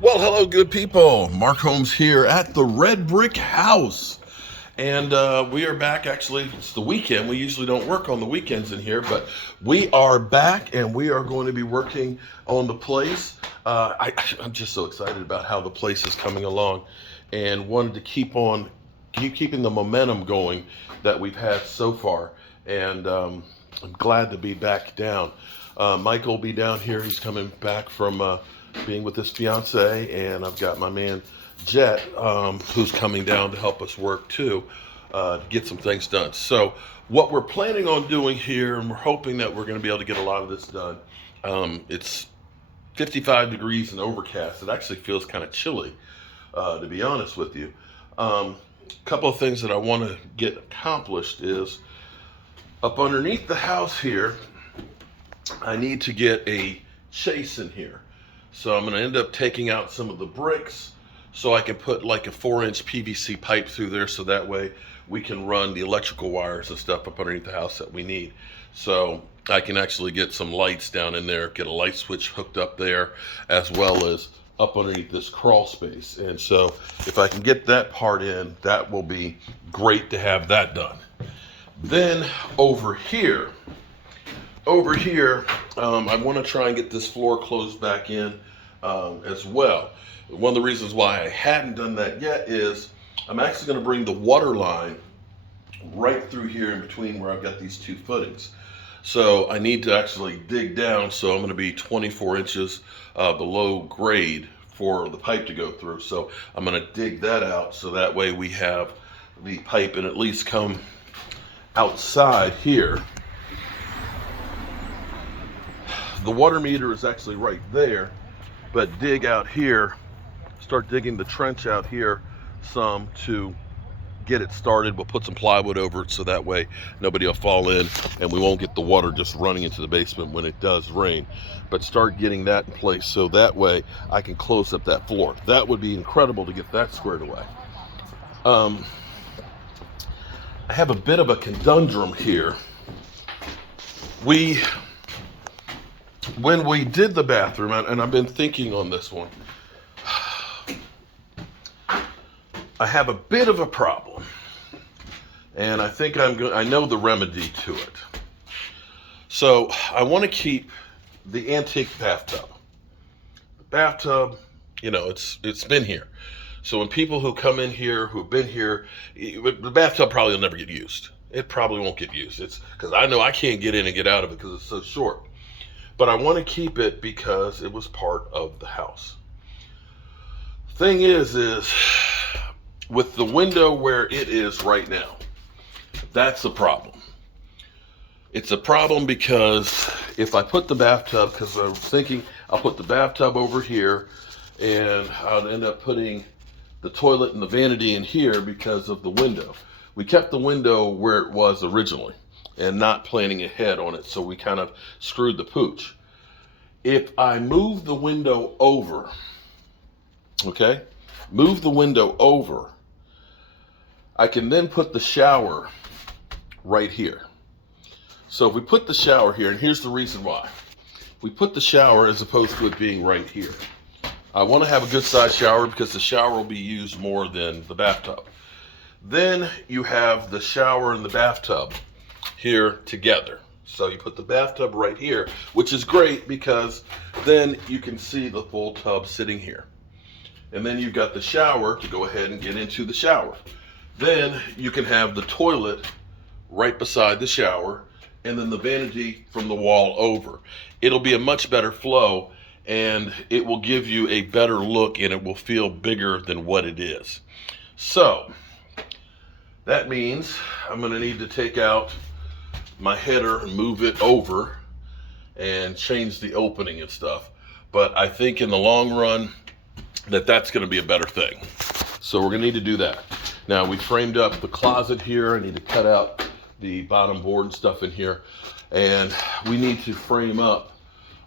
Well, hello, good people. Mark Holmes here at the Red Brick House. And we are back. Actually, it's the weekend. We usually don't work on the weekends in here, but we are back and we are going to be working on the place. I'm just so excited about how the place is coming along and wanted to keep keeping the momentum going that we've had so far. And I'm glad to be back down. Michael will be down here. He's coming back from being with his fiance, and I've got my man Jet, who's coming down to help us work too, to get some things done. So, what we're planning on doing here, and we're hoping that we're going to be able to get a lot of this done. It's 55 degrees and overcast. It actually feels kind of chilly, to be honest with you. A couple of things that I want to get accomplished is up underneath the house here, I need to get a chase in here. So I'm going to end up taking out some of the bricks so I can put like a 4-inch PVC pipe through there so that way we can run the electrical wires and stuff up underneath the house that we need. So I can actually get some lights down in there, get a light switch hooked up there, as well as up underneath this crawl space. And so if I can get that part in, that will be great to have that done. Then over here, I want to try and get this floor closed back in as well. One of the reasons why I hadn't done that yet is I'm actually going to bring the water line right through here in between where I've got these two footings. So I need to actually dig down, so I'm going to be 24 inches below grade for the pipe to go through. So I'm going to dig that out so that way we have the pipe and at least come outside here. The water meter is actually right there, but dig out here, start digging the trench out here some to get it started. We'll put some plywood over it so that way nobody will fall in and we won't get the water just running into the basement when it does rain. But start getting that in place so that way I can close up that floor. That would be incredible to get that squared away. I have a bit of a conundrum here. When we did the bathroom, and I've been thinking on this one, I have a bit of a problem, and I think I know the remedy to it. So I want to keep the antique bathtub. The bathtub, it's been here. So when people who come in here, who've been here, the bathtub probably will never get used. It probably won't get used. It's because I know I can't get in and get out of it because it's so short. But I want to keep it because it was part of the house. Thing is with the window where it is right now, that's a problem. It's a problem because if I put the bathtub, because I was thinking I'll put the bathtub over here and I'll end up putting the toilet and the vanity in here because of the window. We kept the window where it was originally and not planning ahead on it, so we kind of screwed the pooch. If I move the window over, move the window over, I can then put the shower right here. So if we put the shower here, and here's the reason why. We put the shower as opposed to it being right here. I want to have a good sized shower because the shower will be used more than the bathtub. Then you have the shower and the bathtub here together. So you put the bathtub right here, which is great because then you can see the full tub sitting here. And then you've got the shower to go ahead and get into the shower. Then you can have the toilet right beside the shower and then the vanity from the wall over. It'll be a much better flow and it will give you a better look and it will feel bigger than what it is. So that means I'm going to need to take out my header and move it over and change the opening and stuff. But I think in the long run that's going to be a better thing. So we're going to need to do that. Now we framed up the closet here. I need to cut out the bottom board and stuff in here. And we need to frame up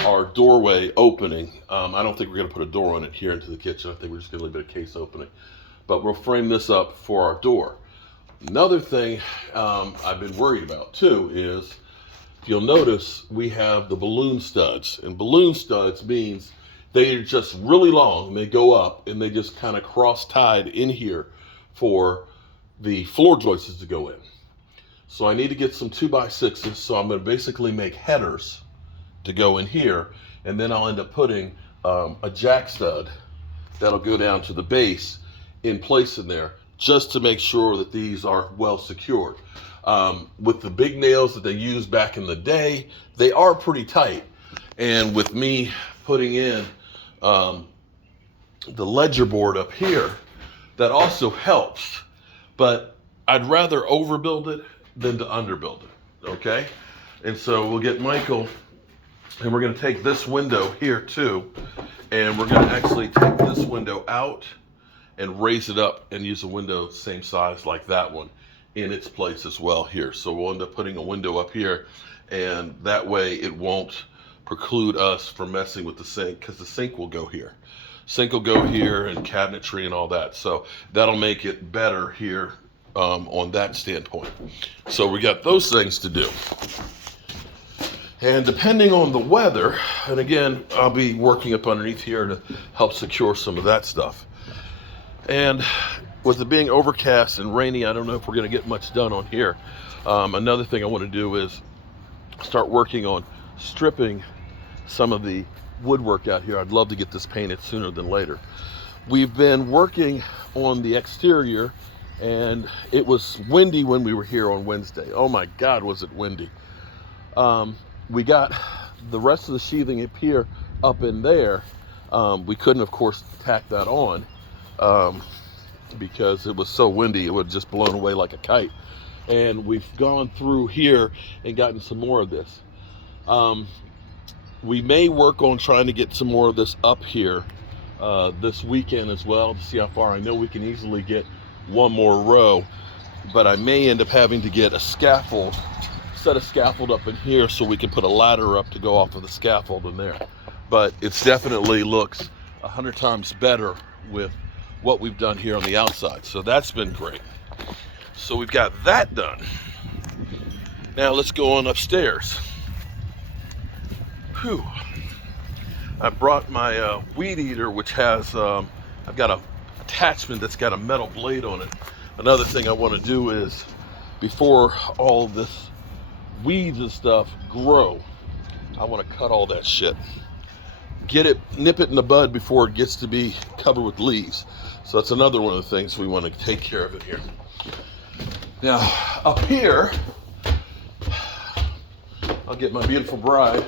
our doorway opening. I don't think we're going to put a door on it here into the kitchen. I think we're just going to leave it a case opening. But we'll frame this up for our door. Another thing I've been worried about too is, if you'll notice, we have the balloon studs. And balloon studs means They're just really long and they go up and they just kind of cross tied in here for the floor joists to go in. So I need to get some 2x6s. So I'm going to basically make headers to go in here, and then I'll end up putting a jack stud that'll go down to the base in place in there, just to make sure that these are well secured. With the big nails that they used back in the day, they are pretty tight. And with me putting in the ledger board up here, that also helps. But I'd rather overbuild it than to underbuild it, okay? And so we'll get Michael, and we're gonna take this window here too, and we're gonna actually take this window out and raise it up and use a window same size like that one in its place as well here. So we'll end up putting a window up here, and that way it won't preclude us from messing with the sink, because the sink will go here. Sink will go here, and cabinetry and all that. So that'll make it better here on that standpoint. So we got those things to do. And depending on the weather, and again, I'll be working up underneath here to help secure some of that stuff. And with it being overcast and rainy, I don't know if we're going to get much done on here. Another thing I want to do is start working on stripping some of the woodwork out here. I'd love to get this painted sooner than later. We've been working on the exterior, and it was windy when we were here on Wednesday. Oh my God, was it windy. We got the rest of the sheathing up here, up in there. We couldn't, of course, tack that on because it was so windy, it would have just blown away like a kite. And we've gone through here and gotten some more of this. We may work on trying to get some more of this up here this weekend as well, to see how far. I know we can easily get one more row, but I may end up having to get a scaffold, set a scaffold up in here so we can put a ladder up to go off of the scaffold in there. But it's definitely looks 100 times better with what we've done here on the outside. So that's been great. So we've got that done. Now let's go on upstairs. Whew. I brought my weed eater, which has, I've got a attachment that's got a metal blade on it. Another thing I want to do is, before all of this weeds and stuff grow, I want to cut all that shit. Get it, nip it in the bud before it gets to be covered with leaves. So that's another one of the things we want to take care of it here. Now, up here, I'll get my beautiful bride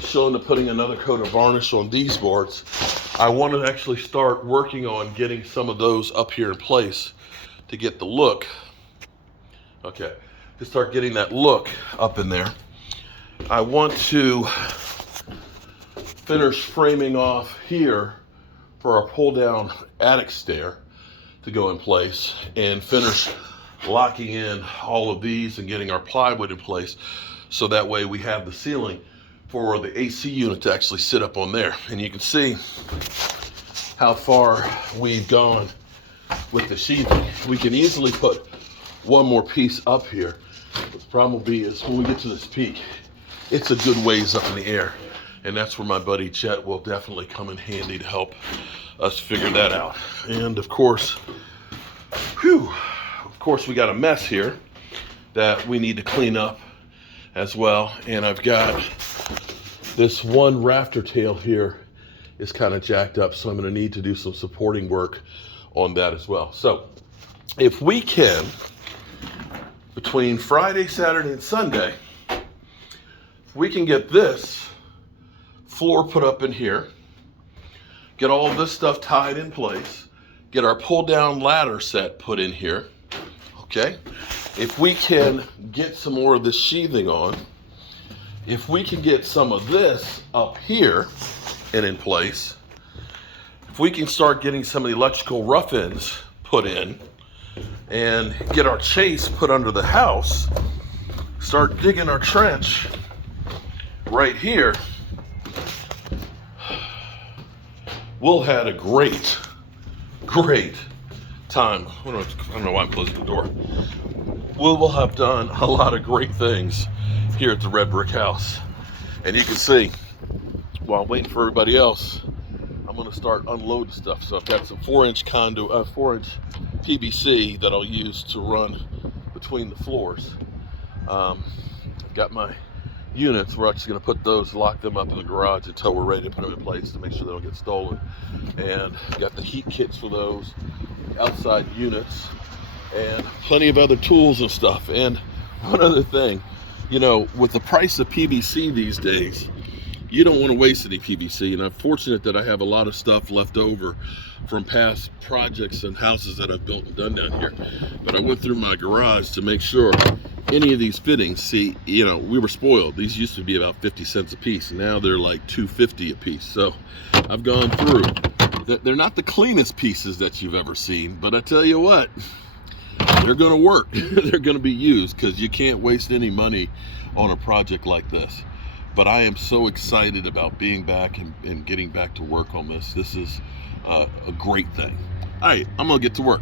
showing to putting another coat of varnish on these boards. I want to actually start working on getting some of those up here in place to get the look. Okay, to start getting that look up in there. I want to finish framing off here for our pull down attic stair to go in place, and finish locking in all of these and getting our plywood in place, so that way we have the ceiling for the AC unit to actually sit up on there. And you can see how far we've gone with the sheathing. We can easily put one more piece up here. The problem will be is when we get to this peak, it's a good ways up in the air. And that's where my buddy Chet will definitely come in handy to help us figure that out. And of course, we got a mess here that we need to clean up as well. And I've got this one rafter tail here is kind of jacked up, so I'm going to need to do some supporting work on that as well. So if we can, between Friday, Saturday, and Sunday, we can get this floor put up in here, get all this stuff tied in place, get our pull down ladder set put in here, okay? If we can get some more of this sheathing on, if we can get some of this up here and in place, if we can start getting some of the electrical rough ends put in and get our chase put under the house, start digging our trench right here, we'll have a great time. I don't know why I'm closing the door. We'll have done a lot of great things here at the Red Brick House. And you can see, while I'm waiting for everybody else, going to start unloading stuff. So I've got some 4-inch conduit, 4-inch PVC that I'll use to run between the floors. I've got my units. We're actually going to put those, lock them up in the garage until we're ready to put them in place to make sure they don't get stolen. And got the heat kits for those, outside units, and plenty of other tools and stuff. And one other thing, you know, with the price of PVC these days, you don't want to waste any PVC, and I'm fortunate that I have a lot of stuff left over from past projects and houses that I've built and done down here. But I went through my garage to make sure any of these fittings, see, you know, we were spoiled. These used to be about 50 cents a piece, and now they're like $2.50 a piece. So I've gone through. They're not the cleanest pieces that you've ever seen, but I tell you what, they're going to work. They're going to be used, because you can't waste any money on a project like this. But I am so excited about being back and getting back to work on this. This is a great thing. All right, I'm going to get to work.